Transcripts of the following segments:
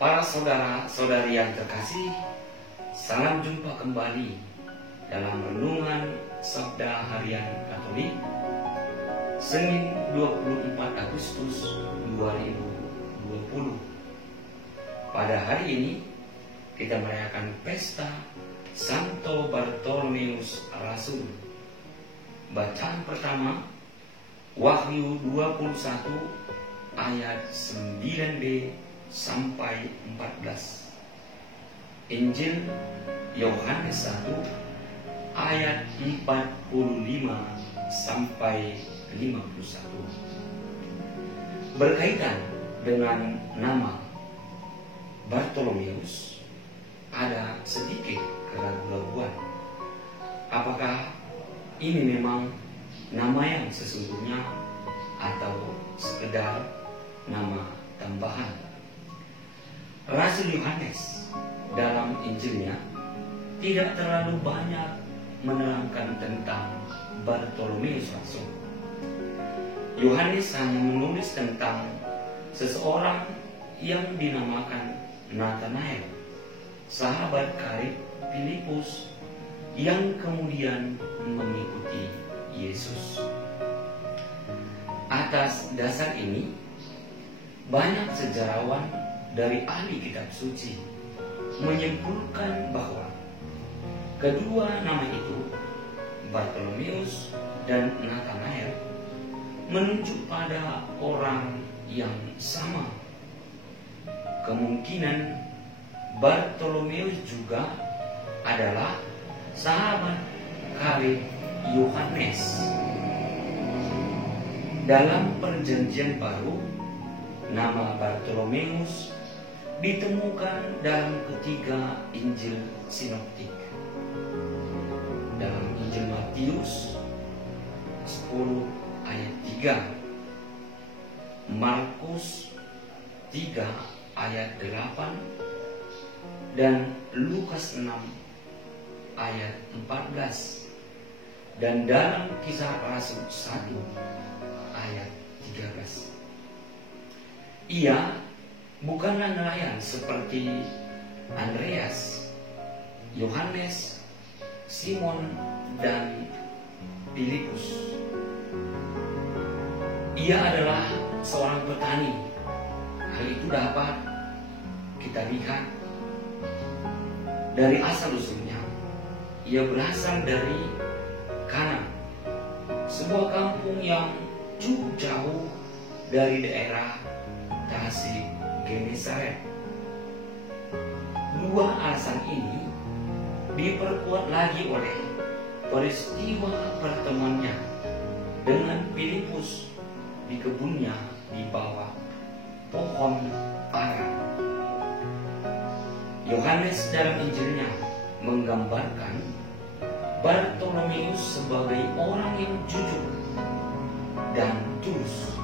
Para saudara-saudari yang terkasih, salam jumpa kembali dalam renungan Sabda Harian Katolik Senin 24 Agustus 2020. Pada hari ini kita merayakan pesta Santo Bartolomeus Rasul. Bacaan pertama Wahyu 21 ayat 9b sampai 14. Injil Yohanes 1 ayat 45 sampai 51. Berkaitan dengan nama Bartolomeus, ada sedikit keraguan. Apakah ini memang nama yang sesungguhnya atau sekedar nama tambahan? Rasul Yohanes dalam Injilnya tidak terlalu banyak menerangkan tentang Bartolomeus Rasul. Yohanes hanya menulis tentang seseorang yang dinamakan Nathanael, sahabat karib Filipus yang kemudian mengikuti Yesus. Atas dasar ini, banyak sejarawan dari ahli kitab suci menyimpulkan bahwa kedua nama itu, Bartolomeus dan Nathanael, menunjuk pada orang yang sama. Kemungkinan Bartolomeus juga adalah sahabat karib Yohanes. Dalam Perjanjian Baru, nama Bartolomeus ditemukan dalam ketiga Injil sinoptik. Dalam Injil Matius 10 ayat 3, Markus 3 ayat 8, dan Lukas 6 ayat 14, dan dalam Kisah Rasul 1 ayat 13. Ia bukanlah nelayan seperti Andreas, Yohanes, Simon, dan Filipus. Ia adalah seorang petani. Hal itu dapat kita lihat dari asal-usulnya. Ia berasal dari Kana, sebuah kampung yang cukup jauh dari daerah Tasik Genesaret. Dua alasan ini diperkuat lagi oleh peristiwa pertemuannya dengan Filipus di kebunnya di bawah pohon ara. Yohanes dalam Injilnya menggambarkan Bartolomeus sebagai orang yang jujur dan tulus.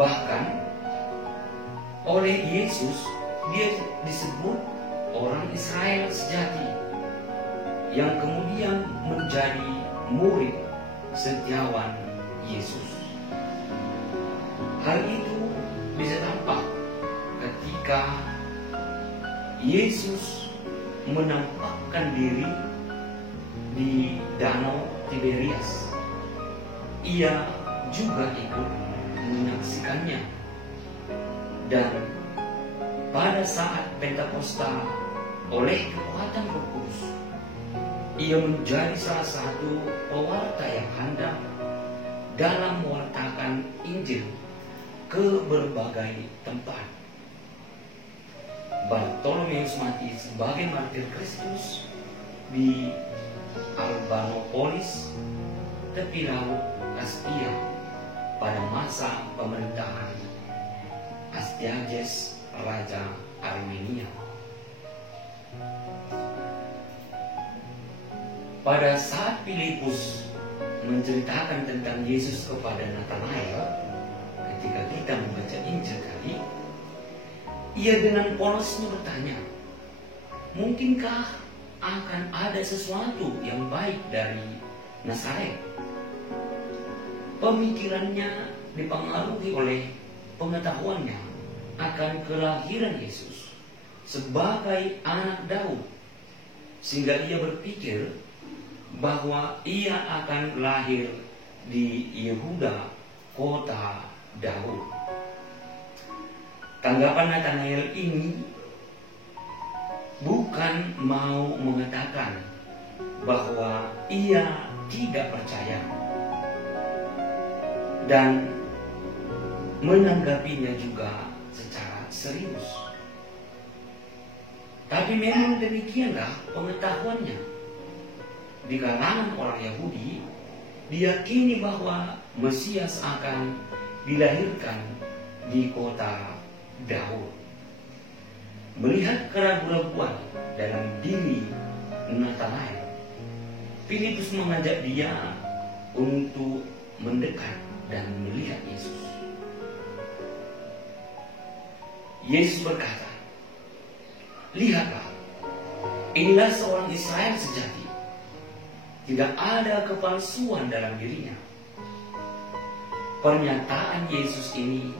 Bahkan oleh Yesus dia disebut orang Israel sejati yang kemudian menjadi murid setiawan Yesus. Hal itu bisa tampak ketika Yesus menampakkan diri di Danau Tiberias. Ia juga ikut menyaksikannya. Dan pada saat Pentakosta, oleh kekuatan Roh Kudus, ia menjadi salah satu pewarta yang handal dalam mewartakan Injil ke berbagai tempat. Bartolomeus mati sebagai martir Kristus di Albanopolis, tepi laut Kaspia, pada masa pemerintahan Astyages, Raja Armenia. Pada saat Filipus menceritakan tentang Yesus kepada Nathanael, ketika kita membaca Injil tadi, ia dengan polosnya bertanya, mungkinkah akan ada sesuatu yang baik dari Nazaret? Pemikirannya dipengaruhi oleh pengetahuannya akan kelahiran Yesus sebagai anak Daud, sehingga ia berpikir bahwa ia akan lahir di Yehuda, kota Daud. Tanggapan Nathanael ini bukan mau mengatakan bahwa ia tidak percaya dan menanggapinya juga secara serius. Tapi memang demikianlah pengetahuannya. Di kalangan orang Yahudi diyakini bahwa Mesias akan dilahirkan di kota Daud. Melihat keraguan-raguan dalam diri Nathanael, Filipus mengajak dia untuk mendekat dan melihat Yesus. Yesus berkata, "Lihatlah, inilah seorang Israel sejati. Tidak ada kepalsuan dalam dirinya." Pernyataan Yesus ini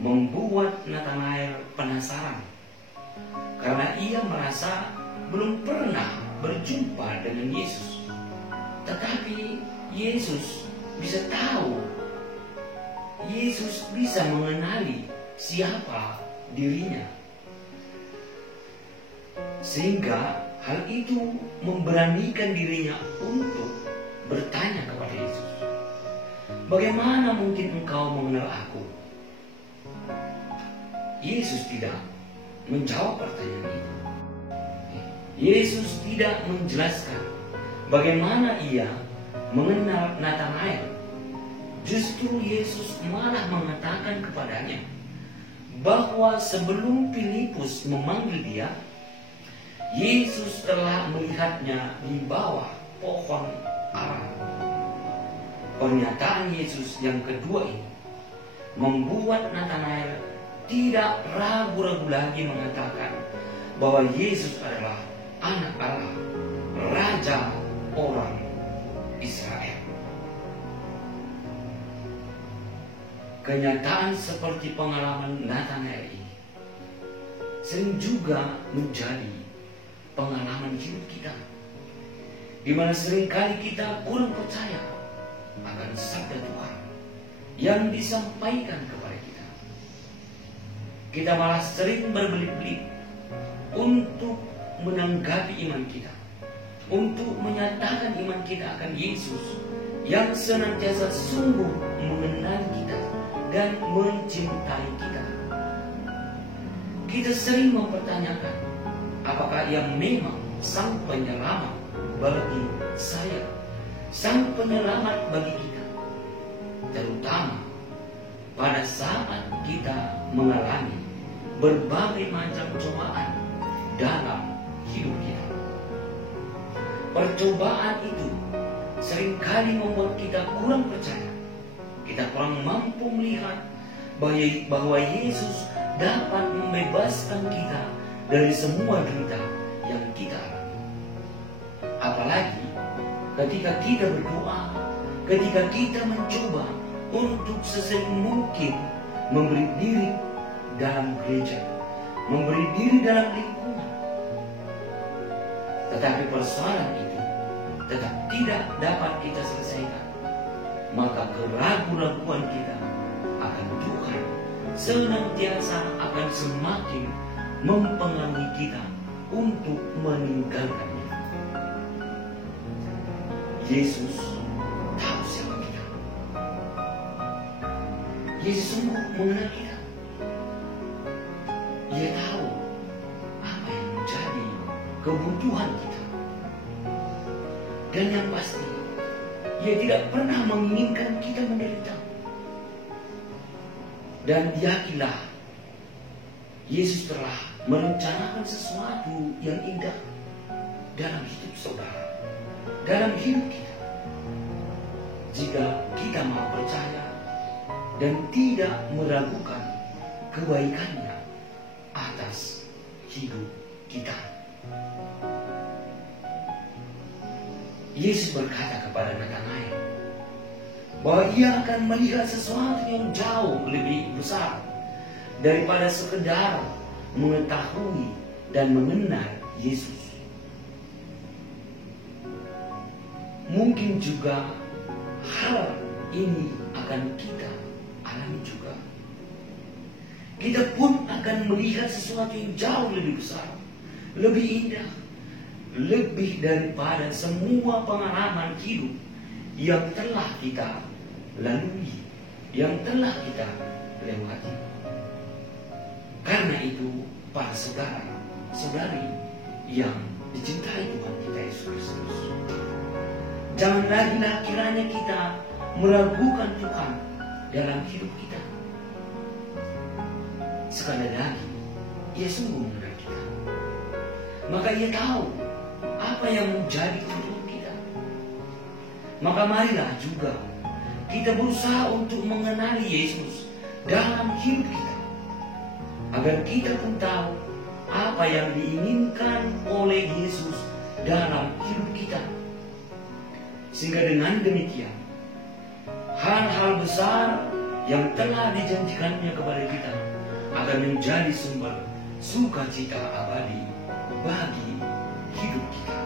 membuat Nathanael penasaran, karena ia merasa belum pernah berjumpa dengan Yesus. Tetapi Yesus bisa tahu, Yesus bisa mengenali siapa dirinya. Sehingga hal itu memberanikan dirinya untuk bertanya kepada Yesus, "Bagaimana mungkin engkau mengenal aku?" Yesus tidak menjawab pertanyaan itu. Yesus tidak menjelaskan bagaimana ia mengenal Nathanael. Justru Yesus malah mengatakan kepadanya bahwa sebelum Filipus memanggil dia, Yesus telah melihatnya di bawah pohon ara. Pernyataan Yesus yang kedua ini membuat Nathanael tidak ragu-ragu lagi mengatakan bahwa Yesus adalah anak Allah, Raja orang Israel. Kenyataan seperti pengalaman Nathanael ini sering juga menjadi pengalaman hidup kita, di mana seringkali kita kurang percaya akan sabda Tuhan yang disampaikan kepada kita. Kita malah sering berbelit-belit untuk menanggapi iman kita, untuk menyatakan iman kita akan Yesus yang senantiasa sungguh mengenal kita dan mencintai kita. Kita sering mempertanyakan, apakah ia memang sang penyelamat bagi saya, sang penyelamat bagi kita, terutama pada saat kita mengalami berbagai macam cobaan dalam hidup kita. Percobaan itu seringkali membuat kita kurang percaya. Kita kurang mampu melihat bahwa Yesus dapat membebaskan kita dari semua derita yang kita alami. Apalagi ketika kita berdoa, ketika kita mencoba untuk sesering mungkin memberi diri dalam gereja, memberi diri dalam lingkungan. Tetapi persoalan itu tetap tidak dapat kita selesaikan. Maka keraguan-raguan kita akan Tuhan senantiasa akan semakin mempengaruhi kita untuk meninggalkannya. Yesus tahu siapa kita. Yesus sungguh mengenal kita. Ia tahu apa yang menjadi kebutuhan kita. Dan yang pasti, Ia tidak pernah menginginkan kita menderita. Dan yakinlah, Yesus telah merencanakan sesuatu yang indah dalam hidup saudara, dalam hidup kita. Jika kita mau percaya dan tidak meragukan kebaikannya atas hidup kita. Yesus berkata kepada Nathanael bahwa ia akan melihat sesuatu yang jauh lebih besar daripada sekedar mengetahui dan mengenal Yesus. Mungkin juga hal ini akan kita alami juga. Kita pun akan melihat sesuatu yang jauh lebih besar, lebih indah, lebih daripada semua pengalaman hidup yang telah kita lalui, yang telah kita lewati. Karena itu, para saudara-saudari yang dicintai Tuhan kita Yesus Kristus, jangan lagi kiranya kita meragukan Tuhan dalam hidup kita. Sekali lagi, Ia sungguh mengenal kita. Maka Ia tahu apa yang menjadi kebutuhan kita. Maka marilah juga kita berusaha untuk mengenali Yesus dalam hidup kita, agar kita pun tahu apa yang diinginkan oleh Yesus dalam hidup kita. Sehingga dengan demikian, hal-hal besar yang telah dijanjikannya kepada kita akan menjadi sumber sukacita abadi bagi hidup kita.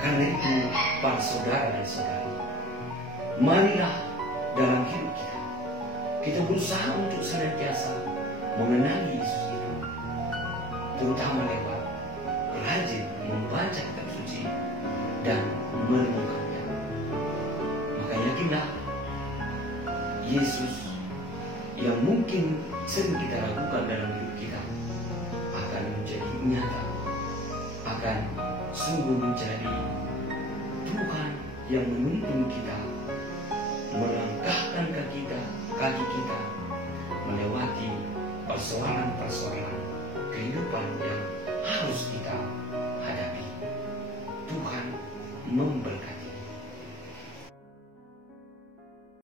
Karena itu, para saudara dan saudari, marilah dalam hidup kita berusaha untuk senantiasa mengenali Yesus itu, terutama lewat rajin membaca kitab suci dan merenungkannya. Maka yakinlah, Yesus yang mungkin sering kita ragukan dalam hidup kita akan menjadi nyata, akan sungguh menjadi Tuhan yang menuntun kita, melangkahkan kaki kita melewati persoalan-persoalan kehidupan yang harus kita hadapi. Tuhan memberkati.